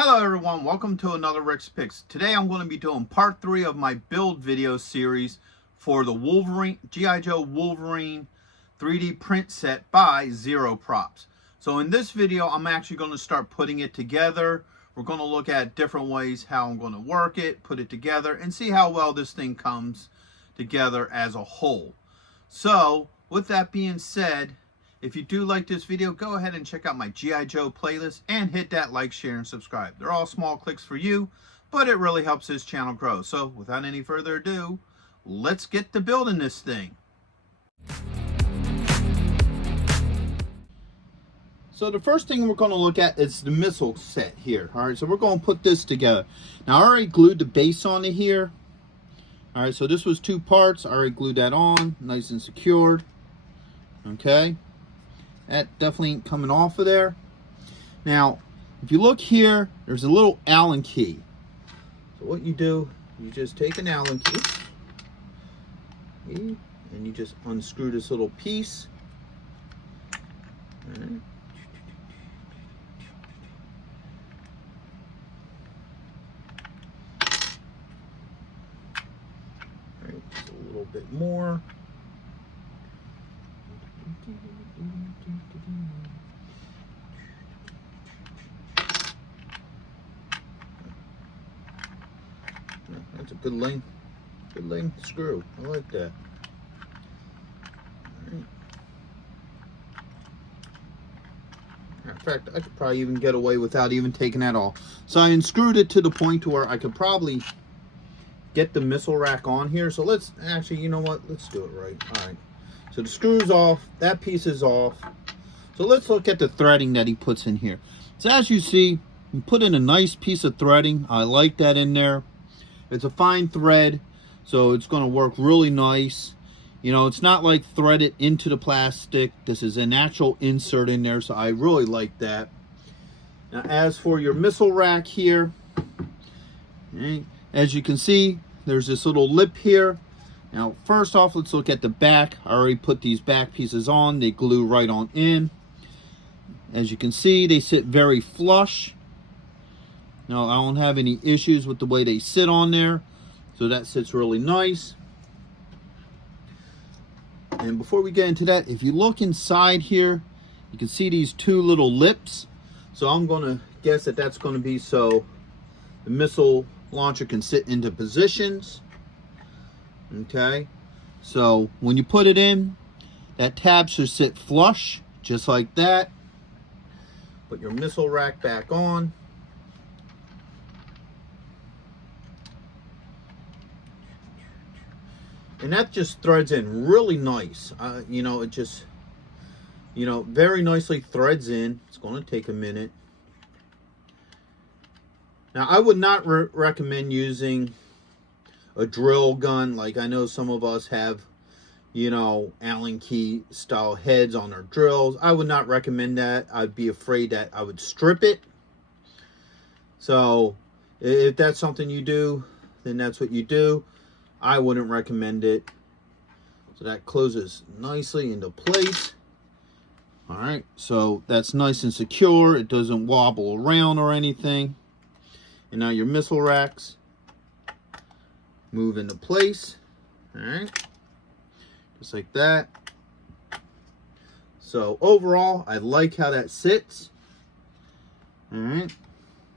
Hello everyone, welcome to another Rick's Picks. Today I'm going to be doing part 3 of my build video series for the Wolverine, G.I.Joe Wolverine 3D print set by XeroProps. So in this video I'm actually going to start putting it together. We're going to look at different ways how I'm going to work it, put it together, and see how well this thing comes together as a whole. So with that being said, if you do like this video, go ahead and check out my G.I.Joe playlist and hit that like, share, and subscribe. They're all small clicks for you, but it really helps this channel grow. So without any further ado, let's get to building this thing. So the first thing we're going to look at is the missile set here. All right, so we're going to put this together. Now I already glued the base on it here. All right, so this was 2 parts. I already glued that on, nice and secured. Okay. That definitely ain't coming off of there. Now, if you look here, there's a little Allen key. So what you do, you just take an Allen key, and you just unscrew this little piece. All right. All right, just a little bit more. That's a good length screw. I like that. All right. In fact, I could probably even get away without even taking that off. So I unscrewed it to the point to where I could probably get the missile rack on here. So let's actually, you know what? Let's do it right. All right. So the screw's off, that piece is off. So let's look at the threading that he puts in here. So as you see, he put in a nice piece of threading. I like that in there. It's a fine thread, so it's going to work really nice. You know, it's not like threaded into the plastic. This is an actual insert in there, so I really like that. Now as for your missile rack here, okay, as you can see, there's this little lip here. Now, first off, let's look at the back. I already put these back pieces on. They glue right on in. As you can see, they sit very flush. Now, I don't have any issues with the way they sit on there. So that sits really nice. And before we get into that, if you look inside here, you can see these 2 little lips. So I'm going to guess that that's going to be so the missile launcher can sit into positions. Okay, so when you put it in, that tab should sit flush, just like that. Put your missile rack back on. And that just threads in really nice. You know, it just, you know, very nicely threads in. It's going to take a minute. Now, I would not recommend using a drill gun. Like I know some of us have, you know, Allen key style heads on our drills. I would not recommend that. I'd be afraid that I would strip it. So if that's something you do, then that's what you do. I wouldn't recommend it. So that closes nicely into place. All right, so that's nice and secure. It doesn't wobble around or anything. And now your missile racks move into place. All right, just like that. So overall, I like how that sits. All right,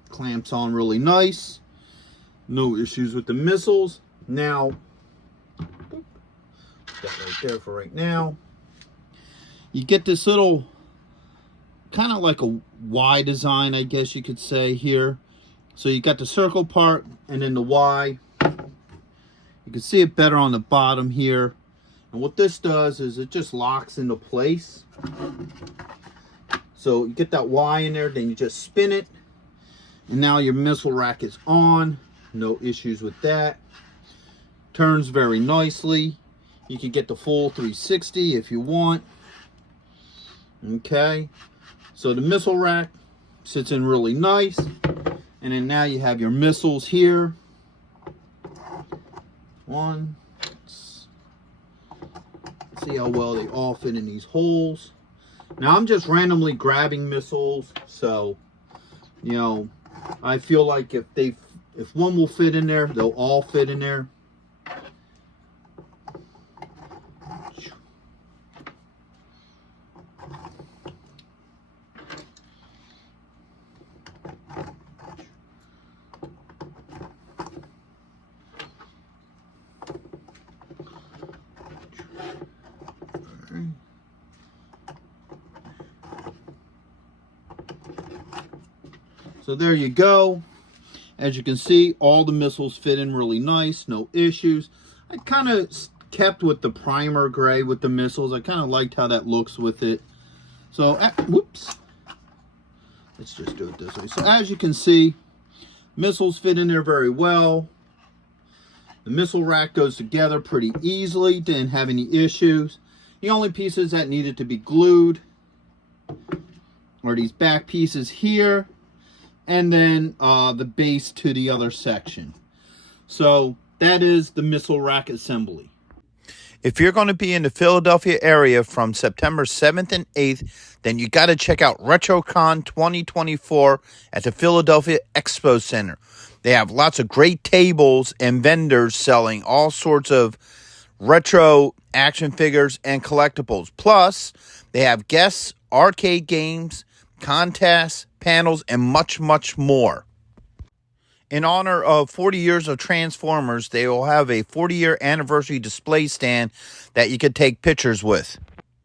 clamps on really nice. No issues with the missiles. Now, put that right there for right now. You get this little kind of like a Y design, I guess you could say here. So you got the circle part and then the Y. You can see it better on the bottom here. And what this does is it just locks into place. So you get that Y in there, then you just spin it. And now your missile rack is on. No issues with that. Turns very nicely. You can get the full 360 if you want. Okay. So the missile rack sits in really nice. And then now you have your missiles here. One. Let's see how well they all fit in these holes. Now I'm just randomly grabbing missiles, so you know, I feel like if one will fit in there, they'll all fit in there. So there you go. As you can see, all the missiles fit in really nice, no issues. I kind of kept with the primer gray with the missiles. I kind of liked how that looks with it. So, whoops. Let's just do it this way. So as you can see, missiles fit in there very well. The missile rack goes together pretty easily. Didn't have any issues. The only pieces that needed to be glued are these back pieces here, and then the base to the other section. So that is the missile rack assembly. If you're going to be in the Philadelphia area from September 7th and 8th, then you got to check out Retrocon 2024 at the Philadelphia Expo Center. They have lots of great tables and vendors selling all sorts of retro action figures and collectibles. Plus, they have guests, arcade games, contests, panels, and much, much more. In honor of 40 years of Transformers, they will have a 40-year anniversary display stand that you could take pictures with.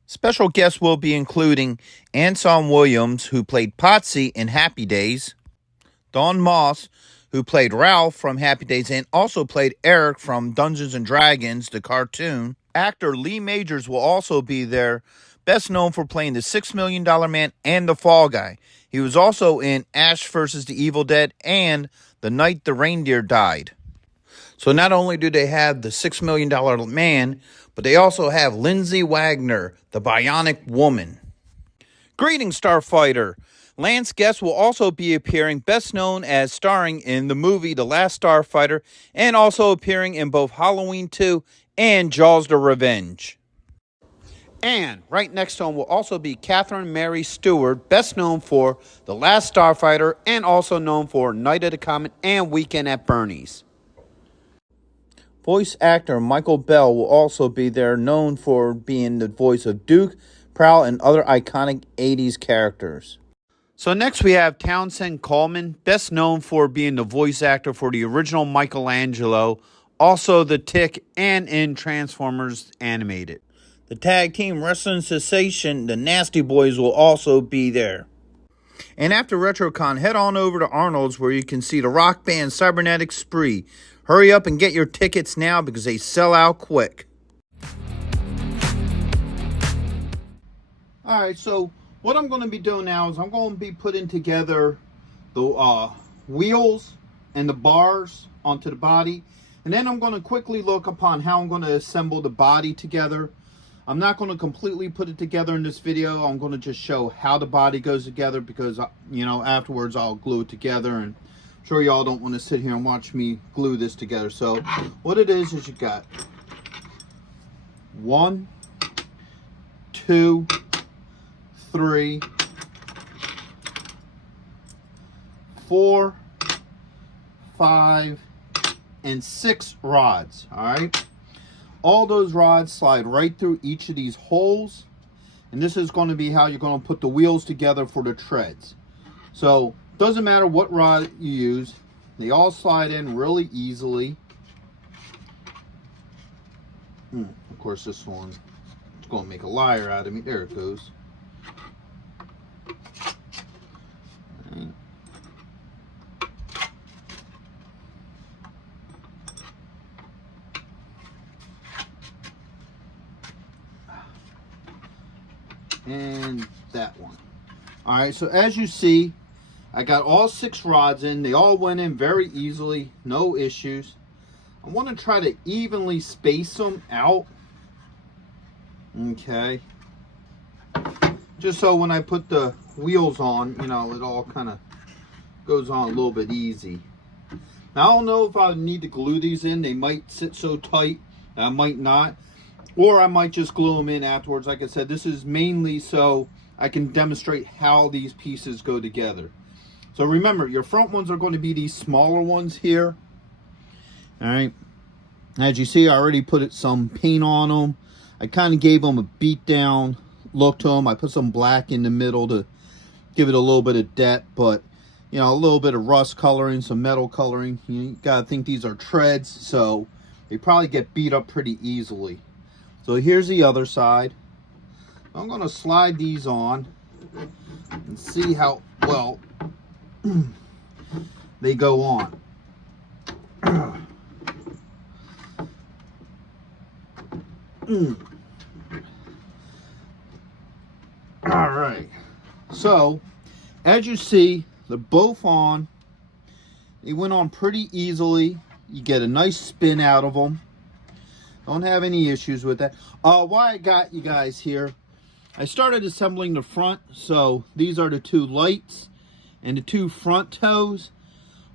Special guests will be including Anson Williams, who played Potsy in Happy Days, Don Moss, who played Ralph from Happy Days and also played Eric from Dungeons & Dragons, the cartoon. Actor Lee Majors will also be there, best known for playing the $6 Million Man and the Fall Guy. He was also in Ash vs. the Evil Dead and The Night the Reindeer Died. So not only do they have the $6 Million Man, but they also have Lindsay Wagner, the Bionic Woman. Greetings, Starfighter. Lance Guest will also be appearing, best known as starring in the movie The Last Starfighter, and also appearing in both Halloween 2 and Jaws the Revenge. And right next to him will also be Catherine Mary Stewart, best known for The Last Starfighter and also known for Night of the Comet and Weekend at Bernie's. Voice actor Michael Bell will also be there, known for being the voice of Duke, Prowl, and other iconic 80s characters. So next we have Townsend Coleman, best known for being the voice actor for the original Michelangelo, also the Tick, and in Transformers Animated. The tag team wrestling sensation, the Nasty Boys, will also be there. And after Retrocon, head on over to Arnold's where you can see the rock band Cybernetic Spree. Hurry up and get your tickets now because they sell out quick. Alright, so what I'm going to be doing now is I'm going to be putting together the wheels and the bars onto the body. And then I'm going to quickly look upon how I'm going to assemble the body together. I'm not going to completely put it together in this video. I'm going to just show how the body goes together because, afterwards I'll glue it together. And I'm sure y'all don't want to sit here and watch me glue this together. So what it is you got 1, 2, 3, 4, 5, and 6 rods. All right. All those rods slide right through each of these holes, and this is going to be how you're going to put the wheels together for the treads. So doesn't matter what rod you use, they all slide in really easily. Of course, this one is going to make a liar out of me. There it goes. Right. And that one. All right, so as you see, I got all 6 rods in. They all went in very easily, no issues. I want to try to evenly space them out. Okay. Just so when I put the wheels on, it all kind of goes on a little bit easy. Now, I don't know if I need to glue these in. They might sit so tight, I might not. Or I might just glue them in afterwards. Like I said, this is mainly so I can demonstrate how these pieces go together. So remember, your front ones are going to be these smaller ones here. All right. As you see, I already put some paint on them. I kind of gave them a beat down look to them. I put some black in the middle to give it a little bit of depth, but you know, a little bit of rust coloring, some metal coloring. You gotta think these are treads, so they probably get beat up pretty easily. So here's the other side. I'm gonna slide these on and see how well they go on. All right, so as you see, they're both on. They went on pretty easily. You get a nice spin out of them. Don't have any issues with that. Why I got you guys here, I started assembling the front. So these are the two lights and the two front toes.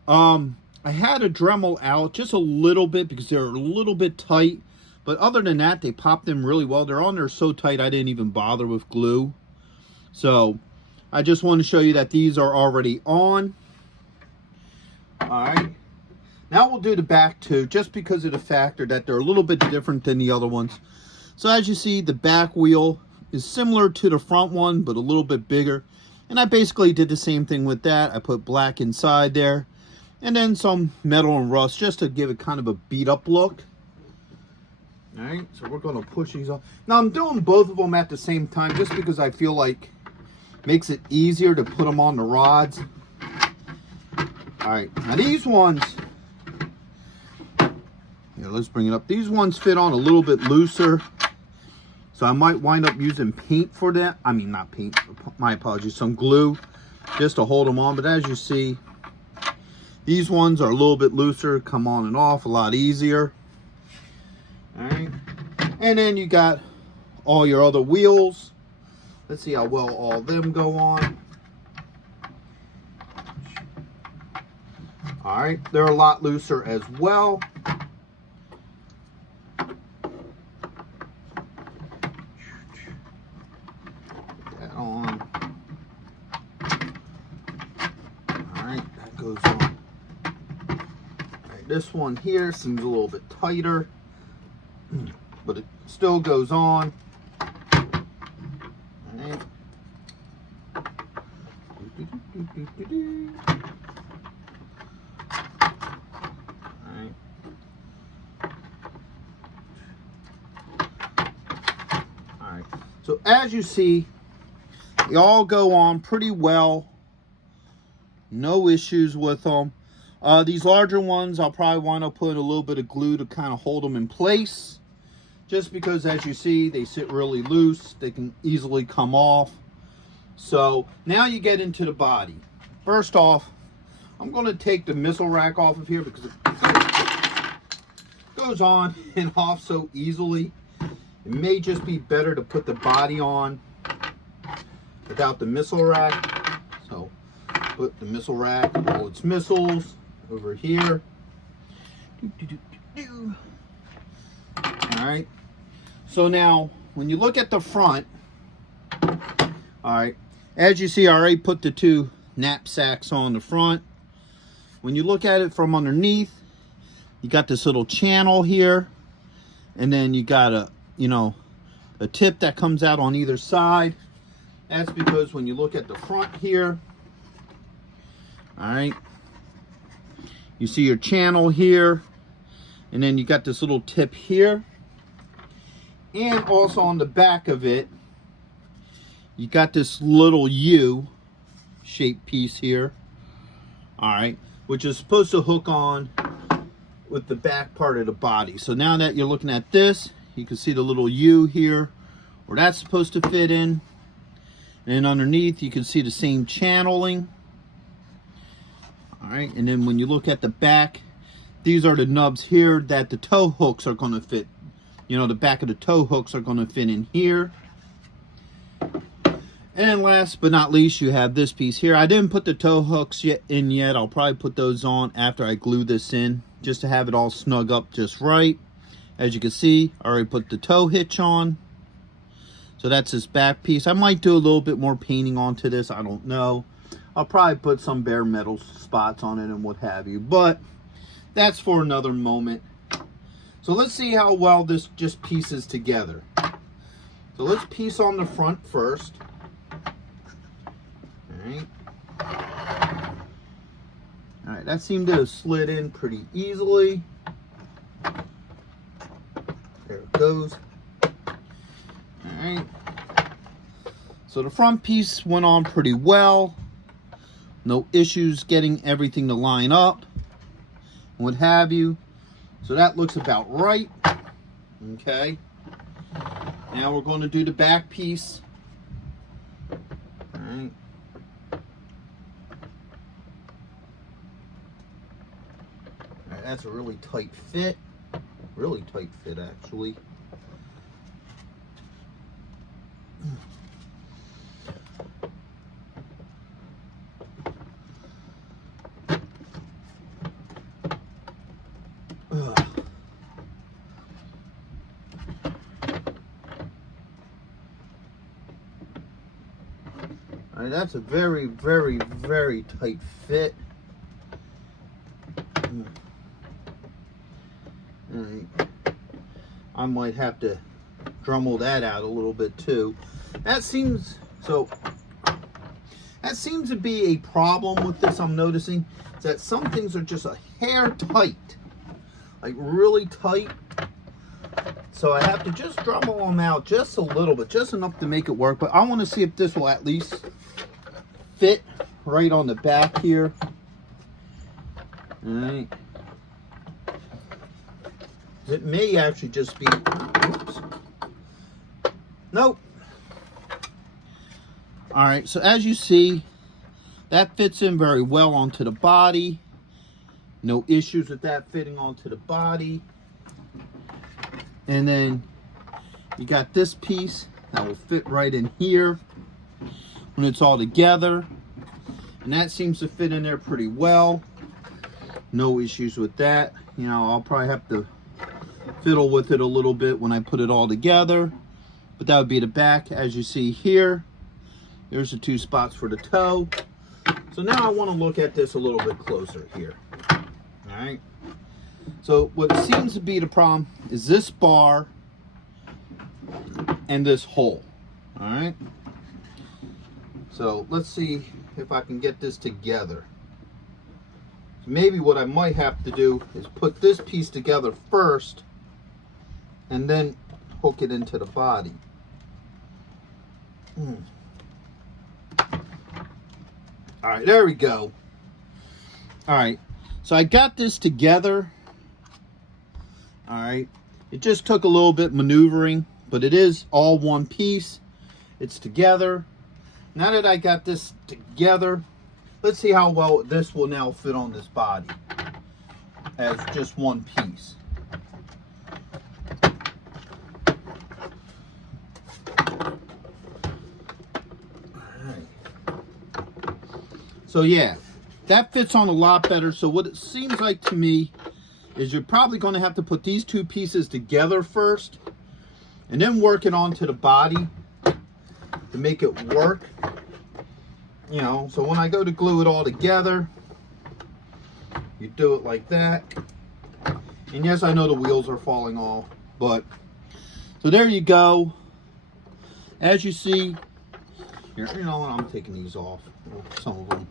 I had a Dremel out just a little bit because they're a little bit tight. But other than that, they popped in really well. They're on there so tight I didn't even bother with glue. So I just want to show you that these are already on. All right. Now we'll do the back too, just because of the factor that they're a little bit different than the other ones. So as you see, the back wheel is similar to the front one, but a little bit bigger. And I basically did the same thing with that. I put black inside there and then some metal and rust just to give it kind of a beat up look. All right, so we're going to push these off. Now I'm doing both of them at the same time just because I feel like it makes it easier to put them on the rods. All right, now these ones, yeah, let's bring it up. These ones fit on a little bit looser, so I might wind up using paint for that. I mean, not paint, my apologies, some glue just to hold them on. But as you see, these ones are a little bit looser, come on and off a lot easier. All right, and then you got all your other wheels. Let's see how well all of them go on. All right, they're a lot looser as well. Put that on. All right, that goes on. All right, this one here seems a little bit tighter, but it still goes on. All right. Alright, so as you see, they all go on pretty well. No issues with them. These larger ones, I'll probably wind up putting a little bit of glue to kind of hold them in place. Just because, as you see, they sit really loose. They can easily come off. So now you get into the body. First off, I'm going to take the missile rack off of here because it goes on and off so easily. It may just be better to put the body on without the missile rack. So put the missile rack, all its missiles over here. All right. So now when you look at the front, all right, as you see, I already put the two knapsacks on the front. When you look at it from underneath, you got this little channel here, and then you got a tip that comes out on either side. That's because when you look at the front here, all right, you see your channel here, and then you got this little tip here, and also on the back of it, you got this little U-shaped piece here, all right, which is supposed to hook on with the back part of the body. So now that you're looking at this, you can see the little U here, where that's supposed to fit in. And then underneath, you can see the same channeling. All right, and then when you look at the back, these are the nubs here that the toe hooks are going to fit. You know, the back of the toe hooks are going to fit in here. And last but not least, you have this piece here. I didn't put the toe hooks in yet. I'll probably put those on after I glue this in, just to have it all snug up just right. As you can see, I already put the toe hitch on. So that's this back piece. I might do a little bit more painting onto this. I don't know. I'll probably put some bare metal spots on it and what have you, but that's for another moment. So let's see how well this just pieces together. So let's piece on the front first. Alright. Alright, that seemed to have slid in pretty easily. There it goes. Alright. So the front piece went on pretty well. No issues getting everything to line up. What have you. So that looks about right. Okay. Now we're going to do the back piece. Alright. Alright, that's a really tight fit. Really tight fit, actually. All right, that's a very, very, very tight fit. All right. I might have to Dremel that out a little bit too. That seems to be a problem with this. I'm noticing is that some things are just a hair tight, like really tight. So I have to just Dremel them out just a little bit, just enough to make it work. But I want to see if this will at least fit right on the back here. All right. It may actually just be, oops. Nope. All right, so as you see, that fits in very well onto the body. No issues with that fitting onto the body. And then you got this piece that will fit right in here when it's all together. And that seems to fit in there pretty well. No issues with that. You know, I'll probably have to fiddle with it a little bit when I put it all together. But that would be the back. As you see here, there's the two spots for the toe. So now I want to look at this a little bit closer here. All right. So what seems to be the problem is this bar and this hole. All right. So let's see if I can get this together. So maybe what I might have to do is put this piece together first and then hook it into the body. All right, there we go. All right, so I got this together. All right, it just took a little bit maneuvering, but it is all one piece. It's together. Now that I got this together, let's see how well this will now fit on this body as just one piece. So yeah, that fits on a lot better. So what it seems like to me is you're probably going to have to put these two pieces together first and then work it onto the body to make it work. You know, so when I go to glue it all together, you do it like that. And yes, I know the wheels are falling off, but so there you go. As you see, here, you know what, I'm taking these off, some of them.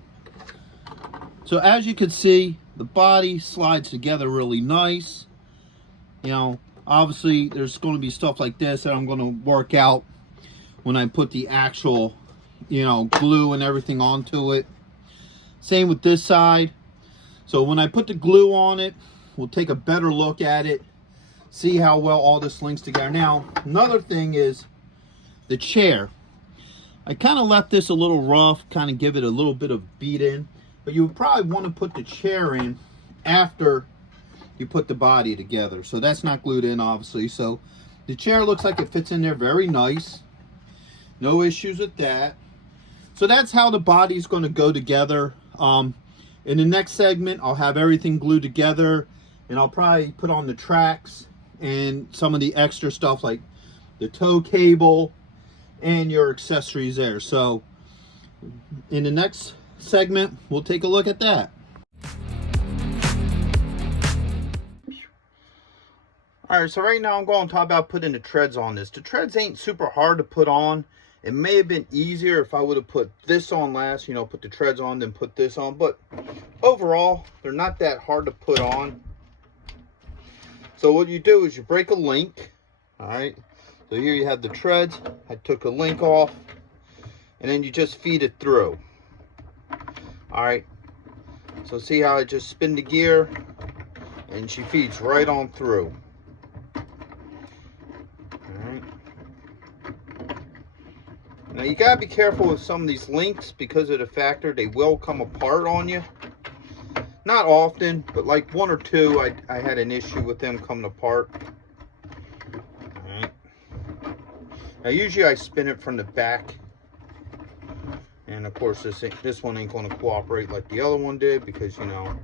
So as you can see, the body slides together really nice. You know, obviously there's going to be stuff like this that I'm going to work out when I put the actual, you know, glue and everything onto it. Same with this side. So when I put the glue on it, we'll take a better look at it, see how well all this links together. Now, another thing is the chair. I kind of left this a little rough, kind of give it a little bit of beat in, but you would probably want to put the chair in after you put the body together. So that's not glued in, obviously. So the chair looks like it fits in there very nice. No issues with that. So that's how the body's going to go together. In the next segment, I'll have everything glued together, and I'll probably put on the tracks and some of the extra stuff like the tow cable and your accessories there. So in the next segment, we'll take a look at that. All right, so right now I'm going to talk about putting the treads on this. The treads ain't super hard to put on. It may have been easier if I would have put this on last, you know, put the treads on, then put this on. But overall, they're not that hard to put on. So what you do is you break a link. All right, so here you have the treads. I took a link off, and then you just feed it through. All right, so see how I just spin the gear, and she feeds right on through. Now you gotta be careful with some of these links because of the factor they will come apart on you. Not often, but like one or two, I had an issue with them coming apart. Alright. Now usually I spin it from the back. And of course this one ain't gonna cooperate like the other one did because, you know,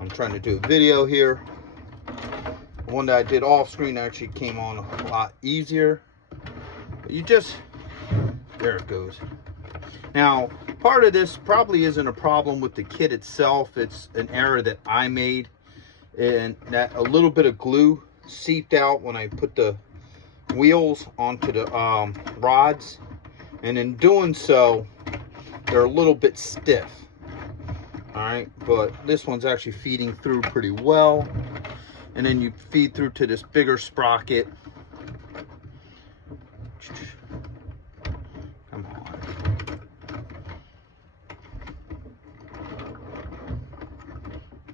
I'm trying to do a video here. The one that I did off screen actually came on a lot easier. You just, there it goes. Now, part of this probably isn't a problem with the kit itself. It's an error that I made, and that a little bit of glue seeped out when I put the wheels onto the rods, and in doing so, they're a little bit stiff. All right, but this one's actually feeding through pretty well, and then you feed through to this bigger sprocket. Come on.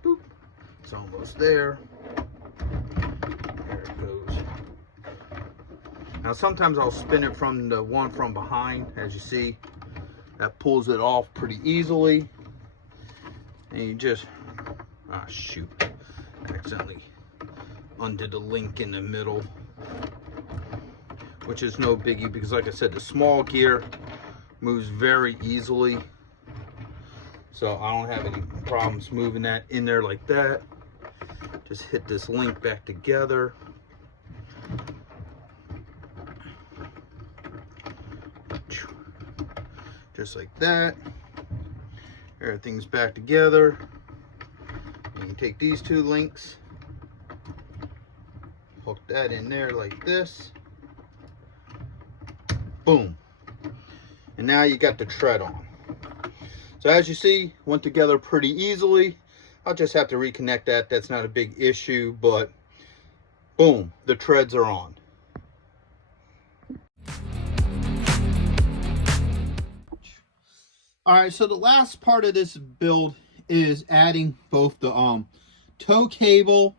Boop. It's almost there. There it goes. Now sometimes I'll spin it from the one from behind. As you see, that pulls it off pretty easily. And you just, ah shoot, I accidentally undid the link in the middle. Which is no biggie because, like I said, the small gear moves very easily. So I don't have any problems moving that in there like that. Just hit this link back together. Just like that. Everything's back together. You can take these two links, hook that in there like this. Boom. And now you got the tread on. So as you see, went together pretty easily. I'll just have to reconnect that. That's not a big issue, but boom, the treads are on. All right, so the last part of this build is adding both the tow cable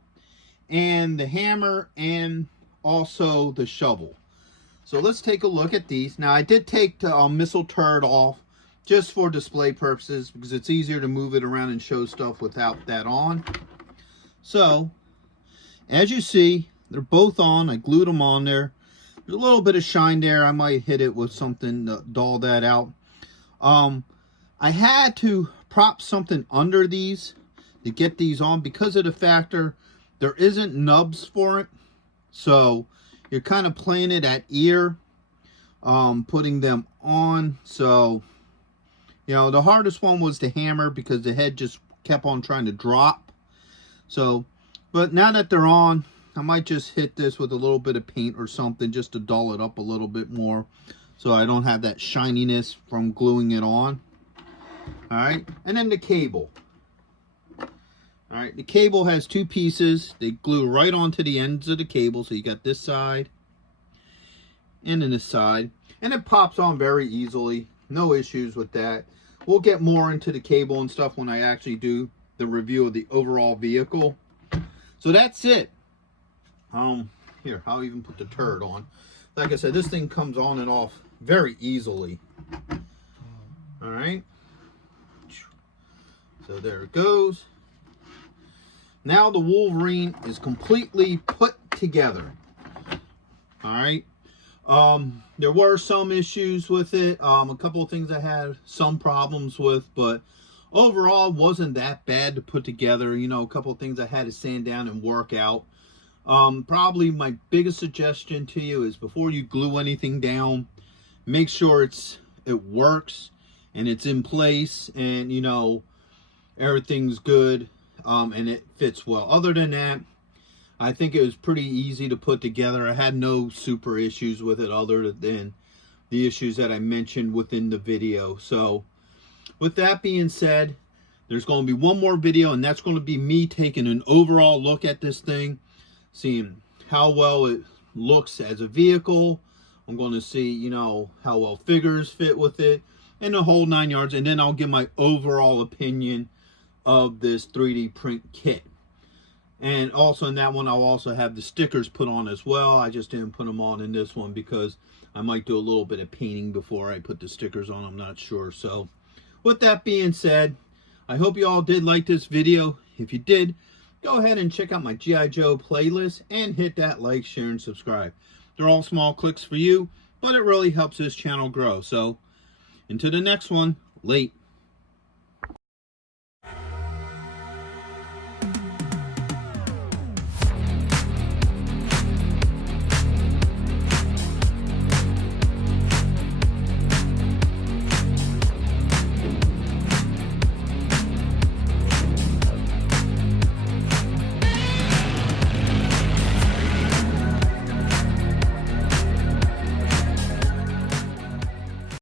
and the hammer and also the shovel. So let's take a look at these. Now I did take the missile turret off just for display purposes because it's easier to move it around and show stuff without that on. So as you see, they're both on. I glued them on there. There's a little bit of shine there. I might hit it with something to dull that out. I had to prop something under these to get these on because of the factor there isn't nubs for it. So you're kind of playing it at ear, putting them on. So, you know, the hardest one was the hammer because the head just kept on trying to drop. So, but now that they're on, I might just hit this with a little bit of paint or something just to dull it up a little bit more so I don't have that shininess from gluing it on. All right, and then the cable. All right, the cable has two pieces. They glue right onto the ends of the cable. So you got this side and then this side. And it pops on very easily. No issues with that. We'll get more into the cable and stuff when I actually do the review of the overall vehicle. So that's it. Here, I'll even put the turret on. Like I said, this thing comes on and off very easily. All right. So there it goes. Now the Wolverine is completely put together. All right. There were some issues with it. A couple of things I had some problems with, but overall it wasn't that bad to put together. You know, a couple of things I had to sand down and work out. Probably my biggest suggestion to you is before you glue anything down, make sure it works and it's in place, and you know, everything's good, and it fits well. Other than that, I think it was pretty easy to put together. I had no super issues with it other than the issues that I mentioned within the video. So with that being said, there's going to be one more video, and that's going to be me taking an overall look at this thing, seeing how well it looks as a vehicle. I'm going to see, you know, how well figures fit with it, and the whole 9 yards, and then I'll give my overall opinion of this 3D print kit. And also in that one, I'll also have the stickers put on as well. I just didn't put them on in this one because I might do a little bit of painting before I put the stickers on. I'm not sure. So with that being said, I hope you all did like this video. If you did, go ahead and check out my G.I.Joe playlist and hit that like, share, and subscribe. They're all small clicks for you, but it really helps this channel grow. So until the next one, late.